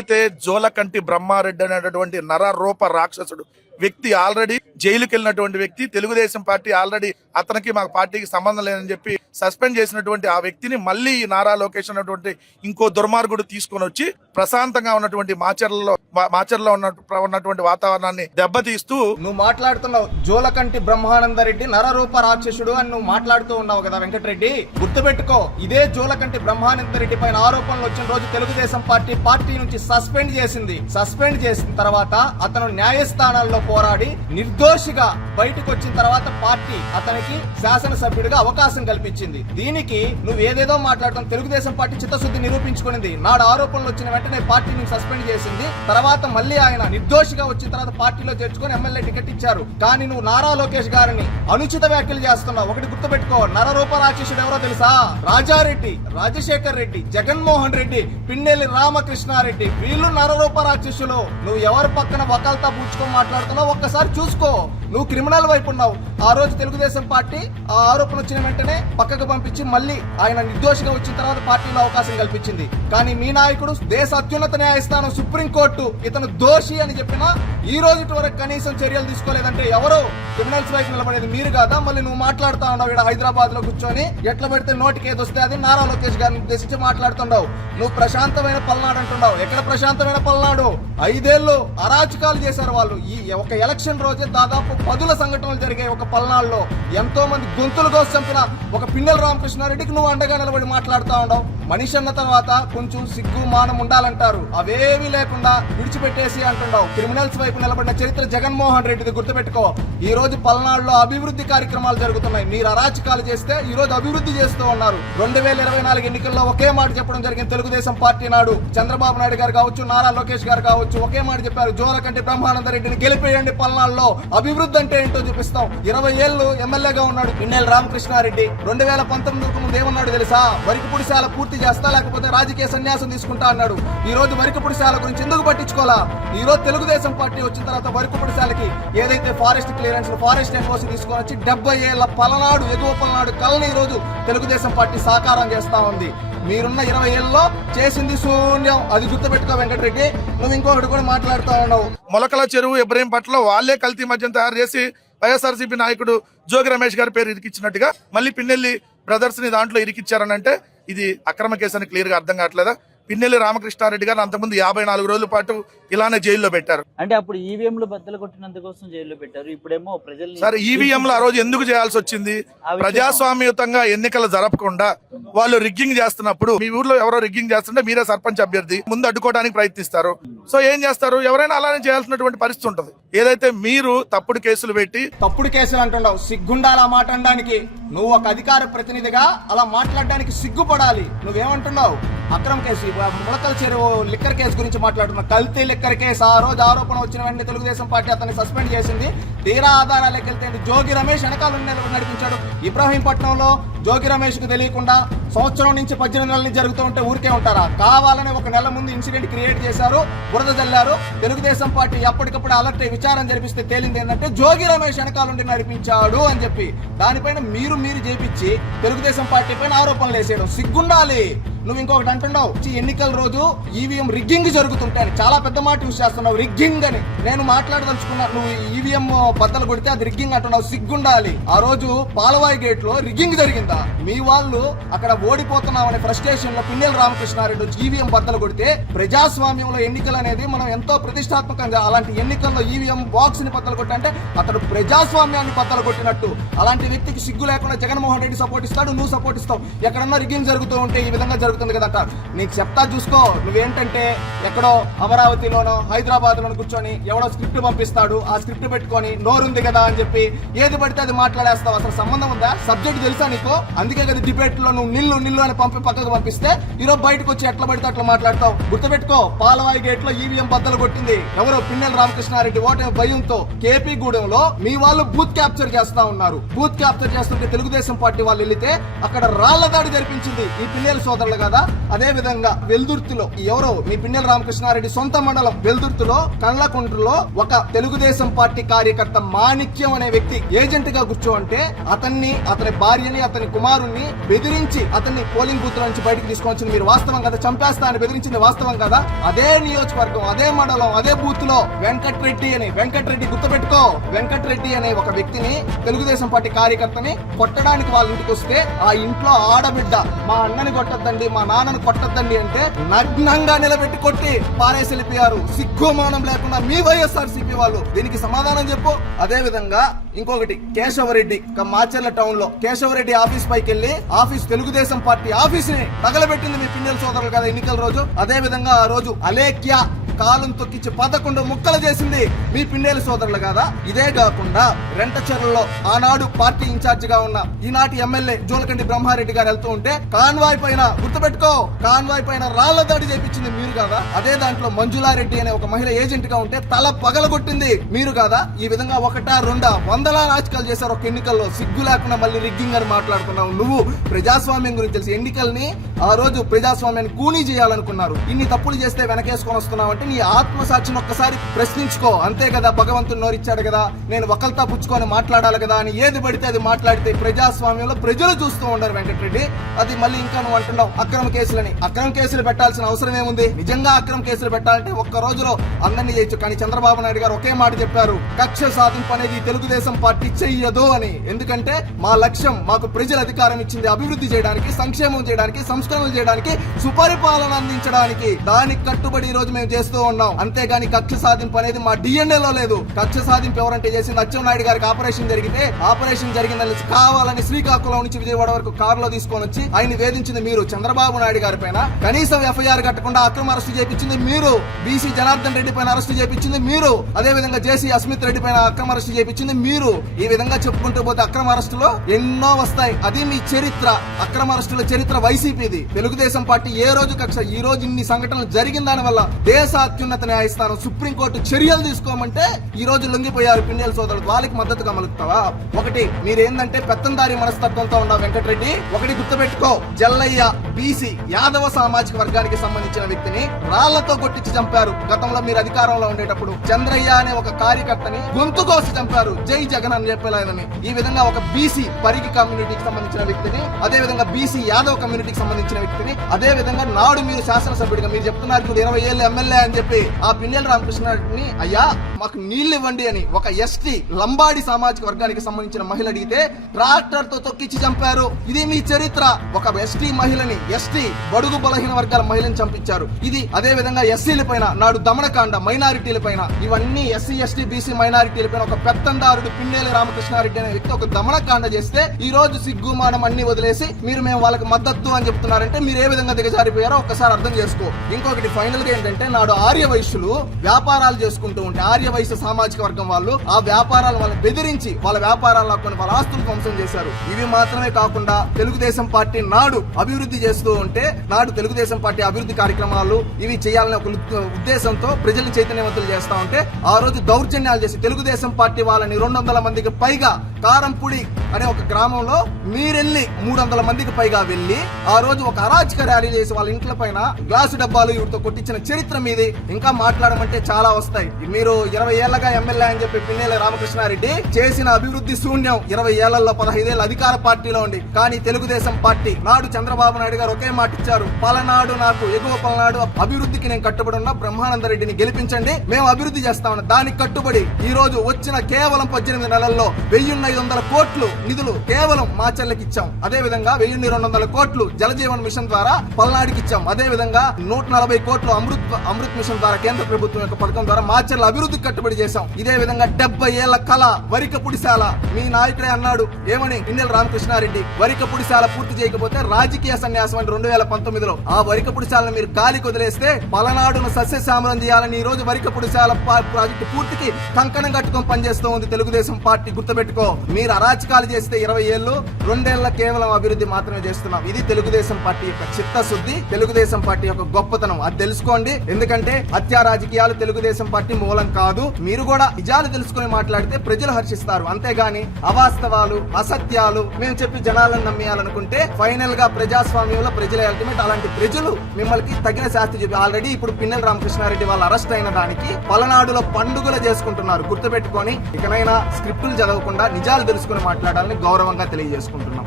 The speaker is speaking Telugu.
ఏదైతే జోలకంటి బ్రహ్మారెడ్డి అనేటటువంటి నరరూప రాక్షసుడు వ్యక్తి ఆల్రెడీ జైలుకి వెళ్ళినటువంటి వ్యక్తి, తెలుగుదేశం పార్టీ ఆల్రెడీ అతనికి మా పార్టీకి సంబంధం లేదని చెప్పి సస్పెండ్ చేసినటువంటి ఆ వ్యక్తిని మళ్ళీ నారా లోకేష్ అన్నటువంటి ఇంకో దుర్మార్గుడు తీసుకొని వచ్చి ప్రశాంతంగా ఉన్నటువంటి మాచర్లలో ఉన్నటువంటి వాతావరణాన్ని దెబ్బతీస్తూ నువ్వు మాట్లాడుతున్నావు. జోలకంటి బ్రహ్మానందరెడ్డి నరరూప రాక్షసుడు అని నువ్వు మాట్లాడుతూ ఉన్నావు కదా వెంకటరెడ్డి. గుర్తుపెట్టుకో, ఇదే జోలకంటి బ్రహ్మానందరెడ్డి పైన ఆరోపణలు వచ్చిన రోజు తెలుగుదేశం పార్టీ నుంచి సస్పెండ్ చేసిన తర్వాత అతను న్యాయస్థానాల్లో పోరాడి నిర్దోషిగా బయటకు వచ్చిన తర్వాత పార్టీ అతనికి శాసనసభ్యుడిగా అవకాశం కల్పించింది. దీనికి నువ్వు ఏదేదో మాట్లాడటం తెలుగుదేశం పార్టీ చిత్తశుద్ధి నిరూపించుకునింది. నాడు ఆరోపణలు వచ్చిన వెంటనే పార్టీని సస్పెండ్ చేసింది. తర్వాత మళ్ళీ ఆయన నిర్దోషిగా వచ్చిన తర్వాత పార్టీలో చేర్చుకొని ఎమ్మెల్యే టికెట్ ఇచ్చారు. కానీ నువ్వు నారా లోకేష్ గారిని అనుచిత వ్యాఖ్యలు చేస్తున్నావు. ఒకటి గుర్తుపెట్టుకో, నరరూప రాక్షసుడు ఎవరో తెలుసా? రాజారెడ్డి, రాజశేఖర్ రెడ్డి, జగన్మోహన్ రెడ్డి, పిన్నెల్లి రామకృష్ణారెడ్డి, వీళ్ళు నరరూప రాక్షసులు. నువ్వు ఎవరి పక్కన వకాల్తా పూడ్చుకొని మాట్లాడుతున్నావు ఒక్కసారి చూసుకో. నువ్వు క్రిమినల్ వైపు ఉన్నావు. ఆ రోజు తెలుగుదేశం పార్టీ ఆ ఆరోపణ వచ్చిన వెంటనే పక్కకు పంపించి మళ్ళీ ఆయన నిర్దోషిగా వచ్చిన తర్వాత పార్టీలో అవకాశం కల్పించింది. కానీ మీ నాయకుడు దేశ అత్యున్నత న్యాయస్థానం సుప్రీంకోర్టు ఇతను దోషి అని చెప్పినా ఈ రోజు వరకు కనీసం చర్యలు తీసుకోలేదంటే ఎవరు? క్రిమినల్స్ వైపు నిలబడేది మీరు కాదా? మళ్ళీ నువ్వు మాట్లాడుతా ఉన్నావు ఇక్కడ హైదరాబాద్ లో కూర్చొని ఎట్లా పెడితే నోటికి ఏది వస్తే అది నారా లోకేష్ గారిని ఉద్దేశించి మాట్లాడుతున్నావు. నువ్వు ప్రశాంతమైన పల్నాడు అంటున్నావు. ఎక్కడ ప్రశాంతమైన పల్నాడు? 5 ఏళ్ళు అరాచకాలు చేశారు వాళ్ళు. ఈ ఒక ఎలక్షన్ రోజే దాదాపు 10 సంఘటనలు జరిగాయి ఒక పల్నాడులో. ఎంతో మంది గొంతులు కోసి చంపిన ఒక పిన్నెల రామకృష్ణారెడ్డికి నువ్వు అండగా నిలబడి మాట్లాడుతా ఉన్నావు. మనిషి అన్న తర్వాత కొంచెం సిగ్గు మానం ఉండాలంటారు. అవేవి లేకుండా విడిచిపెట్టేసి అంటున్నావు. క్రిమినల్స్ వైపు నిలబడిన చరిత్ర జగన్మోహన్ రెడ్డిది. గుర్తుపెట్టుకో, ఈ రోజు పల్నాడులో అభివృద్ధి కార్యక్రమాలు జరుగుతున్నాయి. మీరు అరాచకాలు చేస్తే ఈ రోజు అభివృద్ధి చేస్తూ ఉన్నారు. 2024 ఎన్నికల్లో ఒకే మాట చెప్పడం జరిగింది తెలుగుదేశం పార్టీ నాడు. చంద్రబాబు నాయుడు గారు కావచ్చు, నారా లోకేష్ గారు కావచ్చు, ఒకే మాట చెప్పారు, జోలకంటి బ్రహ్మానందరెడ్డిని గెలిపేయండి, పల్నాడులో అభివృద్ధి అంటే ఏంటో చూపిస్తాం. 20 ఏళ్ళు ఎమ్మెల్యేగా ఉన్నాడు పిన్నెల్లి రామకృష్ణారెడ్డి. 2019 ముందు ఏమన్నాడు తెలుసా? వరికిపుడిశాల పూర్తి చేస్తా, లేకపోతే రాజకీయ సన్యాసం తీసుకుంటా అన్నాడు. ఈ రోజు వరికిపుడిశాల గురించి ఎందుకు పట్టించుకోవాలా? ఈ రోజు తెలుగుదేశం పార్టీ వచ్చిన తర్వాత వరికిపుడిశాలకి ఏదైతే ఫారెస్ట్ క్లియరెన్స్, ఫారెస్ట్ ఎన్ఓసి తీసుకొని వచ్చి 70 ఏళ్ల పలనాడు, ఎగువ పలనాడు కళని ఈ రోజు తెలుగుదేశం పార్టీ సాకారం చేస్తా ఉంది. మీరున్న 20 ఏళ్ళలో చేసింది శూన్యం. అది గుర్తుపెట్టుకో వెంకటరెడ్డి. నువ్వు ఇంకొకటి కూడా మాట్లాడుతూ ఉన్నావు. మొలకల చెరువు ఇబ్రహీం పట్ల వాళ్ళే కల్తీ మద్యం తయారు చేసి వైఎస్ఆర్సీపీ నాయకుడు జోగి రమేష్ గారి పేరు ఇరికిచ్చినట్టుగా మళ్ళీ పిన్నెల్లి బ్రదర్స్ ని దాంట్లో ఇరికిచ్చారనంటే ఇది అక్రమ కేసు అని క్లియర్ గా అర్థం కావట్లేదా? పిన్నెల్లి రామకృష్ణారెడ్డి గారు అంతకుముందు 54 రోజుల పాటు ఇలానే జైల్లో పెట్టారు. అంటే అప్పుడు ఈవీఎంలు బద్దలు కొట్టినందుకోసం జైల్లో పెట్టారు. ఇప్పుడేమో ప్రజలు సరే, ఈవీఎంలు ఆ రోజు ఎందుకు చేయాల్సి వచ్చింది? ప్రజాస్వామ్యయుతంగా ఎన్నికలు జరపకుండా వాళ్ళు రిగ్గింగ్ చేస్తున్నప్పుడు, మీ ఊర్లో ఎవరో రిగ్గింగ్ చేస్తుంటే మీరే సర్పంచ్ అభ్యర్థి ముందు అడ్డుకోవడానికి ప్రయత్నిస్తారు. సో ఏం చేస్తారు? ఎవరైనా అలానే చేయాల్సినటువంటి పరిస్థితి ఉంటుంది. ఏదైతే మీరు తప్పుడు కేసులు పెట్టి తప్పుడు కేసులు అంటున్నావు, సిగ్గుండాలి ఆ మాట అనడానికి. నువ్వు ఒక అధికార ప్రతినిధిగా అలా మాట్లాడడానికి సిగ్గుపడాలి. నువ్వేమంటున్నావు? అక్రమ కేసు, ములకల చెరువు లిక్కర్ కేసు గురించి మాట్లాడుతున్నావు. కల్తీ లిక్కర్ కేసు ఆ రోజు ఆరోపణ వచ్చిన వెంటనే తెలుగుదేశం పార్టీ అతన్ని సస్పెండ్ చేసింది. తీరా ఆధారాలకు వెళ్తే జోగి రమేష్ వెనకాల నడిపించాడు. ఇబ్రాహీంపట్నంలో జోగి రమేష్ కు తెలియకుండా సంవత్సరం నుంచి 18 నెలల నుంచి జరుగుతూ ఉంటే ఊరికే ఉంటారా? కావాలని 1 నెల ముందు ఇన్సిడెంట్ క్రియేట్ చేశారు, బురద జల్లారు. తెలుగుదేశం పార్టీ ఎప్పటికప్పుడు అలర్ట్ అయ్యి విచారణ జరిపిస్తే తేలింది ఏంటంటే జోగి రమేష్ వెనకాల నుండి నడిపించాడు అని చెప్పి. దానిపైన మీరు చేపించి తెలుగుదేశం పార్టీ పైన ఆరోపణలు వేసేయడం సిగ్గుండాలి. నువ్వు ఇంకొకటి అంటున్నావు, ఎన్నికల రోజు ఈవీఎం రిగ్గింగ్ జరుగుతుంటాయి. చాలా పెద్ద మాట యూజ్ చేస్తున్నావు, రిగ్గింగ్ అని. నేను మాట్లాడదలుచుకున్నా, నువ్వు ఈవీఎం బద్దలు కొడితే అది రిగ్గింగ్ అంటున్నావు, సిగ్గుండాలి. ఆ రోజు పాలవాయి గేట్ లో రిగ్గింగ్ జరిగిందా? మీ వాళ్ళు అక్కడ ఓడిపోతున్నామనే ఫ్రస్ట్రేషన్ లో పిన్నెల్లి రామకృష్ణారెడ్డి వచ్చి ఈవీఎం బద్దలు కొడితే, ప్రజాస్వామ్యంలో ఎన్నికలు అనేది మనం ఎంతో ప్రతిష్టాత్మకంగా, అలాంటి ఎన్నికల్లో ఈవీఎం బాక్స్ ని బద్దలు కొట్టి అంటే అతడు ప్రజాస్వామ్యాన్ని బద్దలు కొట్టినట్టు. అలాంటి వ్యక్తికి సిగ్గు లేకుండా జగన్మోహన్ రెడ్డి సపోర్ట్ ఇస్తాడు, నువ్వు సపోర్ట్ ఇస్తావు. ఎక్కడన్నా రిగ్గింగ్ జరుగుతూ ఉంటే ఈ విధంగా జరుగుతుంది కదట. నీకు చెప్తా చూసుకో. నువ్వేంటంటే ఎక్కడో అమరావతిలోనో హైదరాబాద్ లోనో కూర్చొని ఎవడో స్క్రిప్ట్ పంపిస్తాడు, ఆ స్క్రిప్ట్ పెట్టుకొని నోరుంది కదా అని చెప్పి ఏది పడితే అది మాట్లాడేస్తావు. అసలు సంబంధం ఉందా? సబ్జెక్ట్ తెలుసా నీకు? అందుకే కదా డిబేట్ లో నువ్వు నిల్లు అని పక్కకు పంపిస్తే ఈరోజు బయటకు వచ్చి ఎట్లా పడితే అట్లా మాట్లాడతావు. గుర్తుపెట్టుకో, పాలవాయి గేట్ లో ఈవీఎం బద్దలు కొట్టింది ఎవరో పిన్నెల్లి రామకృష్ణారెడ్డి. ఓటే భయంతో కేపీ గూడెంలో మీ వాళ్ళు బూత్ క్యాప్చర్ చేస్తా ఉన్నారు. బూత్ క్యాప్చర్ చేస్తుంటే తెలుగుదేశం పార్టీ వాళ్ళు వెళ్తే అక్కడ రాళ్ల దాడి జరిపించింది ఈ పిన్నెల్లి సోదరులు కదా. అదే విధంగా వెల్దుర్తిలో ఎవరో మీ పిన్నెల రామకృష్ణారెడ్డి సొంత మండలం వెల్దుర్తిలో కండ్లకుంట్రలో ఒక తెలుగుదేశం పార్టీ కార్యకర్త మాణిక్యం అనే వ్యక్తి ఏజెంట్ గా కూర్చోంటే అతన్ని, అతని భార్యని, అతని కుమారుణ్ణి బెదిరించి అతన్ని పోలింగ్ బూత్ నుంచి బయటకు తీసుకొచ్చింది మీరు వాస్తవం కదా. చంపేస్తా అని బెదిరించింది వాస్తవం కదా. అదే నియోజకవర్గం, అదే మండలం, అదే బూత్ లో వెంకట్రెడ్డి గుర్తుపెట్టుకో, వెంకట్రెడ్డి అనే ఒక వ్యక్తిని తెలుగుదేశం పార్టీ కార్యకర్తని కొట్టడానికి వాళ్ళ ఇంటికి వస్తే ఆ ఇంట్లో ఆడబిడ్డ మా అన్నని కొట్టద్దండి, మా నాన్నని కొట్టద్దండి అంటే నగ్నంగా నిలబెట్టి కొట్టి పారేసి వెళ్ళిపోయారు. సిగ్గుమానం లేకుండా మీ వైఎస్ఆర్సీపీ వాళ్ళు. దీనికి సమాధానం చెప్పు. అదే విధంగా ఇంకొకటి కేశవరెడ్డి మాచర్ల టౌన్ లో కేశవరెడ్డి ఆఫీస్ పైకి వెళ్లి తెలుగుదేశం పార్టీ ఆఫీస్ ని తగలబెట్టింది మీ పిన్నెల సోదరులు కదా ఎన్నికల రోజు. అదే విధంగా ఆ రోజు అలేఖ్య కాలం తొక్కించి 11 ముక్కలు చేసింది మీ పిన్నెల సోదరులు కదా. ఇదే కాకుండా రెంటచెర్లలో ఆనాడు పార్టీ ఇన్ఛార్జ్ గా ఉన్న ఈనాటి ఎమ్మెల్యే జోలకంటి బ్రహ్మారెడ్డి గారు వెళ్తూ ఉంటే కాన్వాయ్ పైన గుర్తుపెట్టుకో, కాన్వాయ్ పైన రాళ్ల దాడి చేపించింది మీరు కదా. అదే దాంట్లో మంజులారెడ్డి అనే ఒక మహిళ ఏజెంట్ గా ఉంటే తల పగలగొట్టింది మీరు కదా. ఈ విధంగా 1-2 వందల రాజకీయాలు చేశారు ఒక ఎన్నికల్లో. సిగ్గు లేకుండా మళ్ళీ రిగ్గింగ్ అని మాట్లాడుతున్నావు. నువ్వు ప్రజాస్వామ్యం గురించి తెలిసి ఎన్నికల్ని ఆ రోజు ప్రజాస్వామ్యాన్ని కూనీ చేయాలనుకున్నారు. ఇన్ని తప్పులు చేస్తే వెనకేసుకొని వస్తున్నావు అంటే నీ ఆత్మసాక్షిని ఒక్కసారి ప్రశ్నించుకో. అంతే కదా, భగవంతుడు నోరిచ్చాడు కదా, నేను ఒకల్తా పుచ్చుకొని మాట్లాడాలి కదా అని ఏది పడితే అది మాట్లాడితే ప్రజాస్వామ్యంలో ప్రజలు చూస్తూ ఉండరు వెంకటరెడ్డి. అది మళ్ళీ ఇంకా నువ్వు అంటున్నావు అక్రమ కేసులని. అక్రమ కేసులు పెట్టాల్సిన అవసరం ఏముంది? నిజంగా అక్రమ కేసులు పెట్టాలంటే ఒక్క రోజులో అందరినీ చేయొచ్చు. కానీ చంద్రబాబు నాయుడు గారు ఒకే మాట చెప్పారు, కక్ష సాధింపు అనేది తెలుగుదేశం పార్టీ చెయ్యదు అని. ఎందుకంటే మా లక్ష్యం, మాకు ప్రజలు అధికారం ఇచ్చింది అభివృద్ధి చేయడానికి, సంక్షేమం చేయడానికి, సంస్కరణలు చేయడానికి, సుపరిపాలన అందించడానికి. దానికి కట్టుబడి ఈ రోజు మేము చేస్తూ ఉన్నాం. అంతేగాని కక్ష సాధింపు అనేది మా డిఎన్ఏలో లేదు. కక్ష సాధింపు ఎవరంటే చేసింది అచ్చెన్నాయుడు గారికి ఆపరేషన్ జరిగితే ఆపరేషన్ జరిగిందని కావాలని శ్రీకాకుళం నుంచి విజయవాడ వరకు కారులో తీసుకొని వచ్చి ఆయన వేధించింది మీరు. చంద్రబాబు నాయుడు గారి పైన కనీసం ఎఫ్ఐఆర్ కట్టకుండా అక్రమ అరెస్టు చేయించింది మీరు. బీసీ జనార్దన్ రెడ్డి పైన అరెస్టు చేయించింది మీరు. అదే విధంగా జేసీ అస్మిత్ రెడ్డి పైన అక్రమ అరెస్టు చేయించింది మీరు. ఈ విధంగా చెప్పుకుంటూ పోతే అక్రమ అరెస్టులు ఎన్నో వస్తాయి. అది మీ చరిత్ర. అక్రమ అరెస్టుల చరిత్ర వైసీపీది. తెలుగుదేశం పార్టీ ఏ రోజు కక్ష, ఈ రోజు ఇన్ని సంఘటనలు జరిగిన దాని వల్ల దేశ అత్యున్నత న్యాయస్థానం సుప్రీంకోర్టు చర్యలు తీసుకోమంటే ఈ రోజు లొంగిపోయారు పిన్నెల సోదరులు. వాళ్ళకి మద్దతుగా మలుగుతావా? ఒకటి మీరేందంటే పెత్తందారి మనస్తత్వంతో ఉన్న వెంకటరెడ్డి. ఒకటి గుర్తుపెట్టుకో, జల్లయ్య బీసీ యాదవ సామాజిక వర్గానికి సంబంధించిన వ్యక్తిని రాళ్లతో కొట్టించి చంపారు. గతంలో మీరు అధికారంలో ఉండేటప్పుడు చంద్రయ్య అనే ఒక కార్యకర్తని గొంతు కోసి చంపారు, జై జగన్ అని చెప్పలేదని. ఈ విధంగా ఒక బీసీ పరిగి కమ్యూనిటీకి సంబంధించిన వ్యక్తిని, అదే విధంగా బీసీ యాదవ్ కమ్యూనిటీకి సంబంధించిన వ్యక్తిని, అదే విధంగా నాడు మీరు శాసనసభ్యుడిగా మీరు చెప్తున్నారు 20 ఏళ్ళు ఎమ్మెల్యే అని చెప్పి ఆ పిన్నెల రామకృష్ణారెడ్డిని అయ్యా మాకు నీళ్లు ఇవ్వండి అని ఒక ఎస్టీ లంబాడి సామాజిక వర్గానికి సంబంధించిన మహిళ అడిగితే ట్రాక్టర్ తో తొక్కించి చంపారు. ఇది మీ చరిత్ర. ఒక ఎస్టీ మహిళని, ఎస్టీ బడుగు బలహీన వర్గాల మహిళని చంపించారు. ఇది అదే విధంగా ఎస్సీల పైన నాడు దమనకాండ, మైనారిటీల పైన, ఇవన్నీ ఎస్సీ ఎస్టీ బీసీ మైనారిటీల పైన ఒక పెత్తందారుడు పిన్నెల రామకృష్ణారెడ్డి అనే వ్యక్తి ఒక దమనకాండ చేస్తే ఈ రోజు సిగ్గుమానం అన్ని వదిలేసి మీరు మేము వాళ్ళకి మద్దతు అని చెప్తున్నారంటే మీరు ఏ విధంగా దిగజారిపోయారో ఒక్కసారి అర్థం చేసుకో. ఇంకొకటి ఫైనల్ గా ఏంటంటే నాడు ఆర్య వైశ్యులు వ్యాపారాలు చేసుకుంటూ ఉంటే ఆర్య వైశ్య సామాజిక వర్గం వాళ్ళు ఆ వ్యాపారాలు వాళ్ళని బెదిరించి వాళ్ళ వ్యాపారాలు లాక్కొని వాళ్ళ ఆస్తులు ధ్వంసం చేశారు. ఇవి మాత్రమే కాకుండా తెలుగుదేశం పార్టీ నాడు అభివృద్ధి చేస్తూ ఉంటే నాడు తెలుగుదేశం పార్టీ అభివృద్ధి కార్యక్రమాలు ఇవి చేయాలనే ఒక ఉద్దేశంతో ప్రజల్ని చైతన్యవంతులు చేస్తా ఉంటే ఆ రోజు దౌర్జన్యాలు చేసి తెలుగుదేశం పార్టీ వాళ్ళని 200 మందికి పైగా కారంపూడి అనే ఒక గ్రామంలో మీరెళ్ళి 300 మందికి పైగా వెళ్లి ఆ రోజు ఒక అరాచక ర్యాలీ చేసి వాళ్ళ ఇంట్ల పైన గ్లాసు డబ్బాలు ఇవిడితో కొట్టించిన చరిత్ర మీది. ఇంకా మాట్లాడమంటే చాలా వస్తాయి. మీరు 20 ఏళ్లగా ఎమ్మెల్యే అని చెప్పి పిన్నెల రామకృష్ణారెడ్డి చేసిన అభివృద్ధి శూన్యం. 20 ఏళ్లలో 15 ఏళ్ళ అధికార పార్టీలో ఉండి కానీ తెలుగుదేశం పార్టీ నాడు చంద్రబాబు నాయుడు గారు ఒకే మాట ఇచ్చారు, పలనాడు నాకు ఎగువ పలనాడు అభివృద్ధికి నేను కట్టుబడి ఉన్న బ్రహ్మానందరెడ్డిని గెలిపించండి, మేము అభివృద్ధి చేస్తామని దానికి కట్టుబడి ఈ రోజు వచ్చిన కేవలం 18 నెలల్లో 1500 కోట్లు నిధులు కేవలం మాచర్లకి ఇచ్చాం. అదే విధంగా 1200 కోట్లు జలజీవన్ మిషన్ ద్వారా పల్నాడుకి ఇచ్చాం. అదే విధంగా 140 కోట్లు అమృత్ మిషన్ ద్వారా కేంద్ర ప్రభుత్వం యొక్క పథకం ద్వారా మాచర్ల అభివృద్ధికి కట్టుబడి చేశాం. ఇదే విధంగా 70 ఏళ్ల కళ వరికపుడిశాల మీ నాయకుడే అన్నాడు ఏమని పిన్నెల రామకృష్ణారెడ్డి, వరికపుడిశాల పూర్తి చేయకపోతే రాజకీయ సన్యాసం అని 2019లో ఆ వరికపుడిశాలను మీరు గాలికి వదిలేస్తే పలనాడును సస్యశ్యామలం చేయాలని ఈ రోజు వరికపుడిశాల ప్రాజెక్టు పూర్తికి కంకణం కట్టుకొని పనిచేస్తూ ఉంది తెలుగుదేశం పార్టీ. గుర్తుపెట్టుకో, మీరు అరాచకాలు చేస్తే 20 ఏళ్ళు, 2 ఏళ్ల కేవలం అభివృద్ధి మాత్రమే చేస్తున్నాం. ఇది తెలుగుదేశం పార్టీ యొక్క చిత్తశుద్ధి, తెలుగుదేశం పార్టీ యొక్క గొప్పతనం. అది తెలుసుకోండి. ఎందుకంటే ఎందుకంటే హత్యా రాజకీయాలు తెలుగుదేశం పార్టీ మూలం కాదు. మీరు కూడా నిజాలు తెలుసుకుని మాట్లాడితే ప్రజలు హర్షిస్తారు. అంతేగాని అవాస్తవాలు, అసత్యాలు మేము చెప్పి జనాలను నమ్మేయాలనుకుంటే ఫైనల్ గా ప్రజాస్వామ్యంలో ప్రజల అల్టిమేట్. అలాంటి ప్రజలు మిమ్మల్ని తగిన శాస్తి చెప్పి ఆల్రెడీ ఇప్పుడు పిన్నెల రామకృష్ణారెడ్డి వాళ్ళు అరెస్ట్ అయిన దానికి పలనాడులో పండుగలు చేసుకుంటున్నారు. గుర్తుపెట్టుకొని ఇకనైనా స్క్రిప్టులు చదవకుండా నిజాలు తెలుసుకుని మాట్లాడాలని గౌరవంగా తెలియజేసుకుంటున్నాం.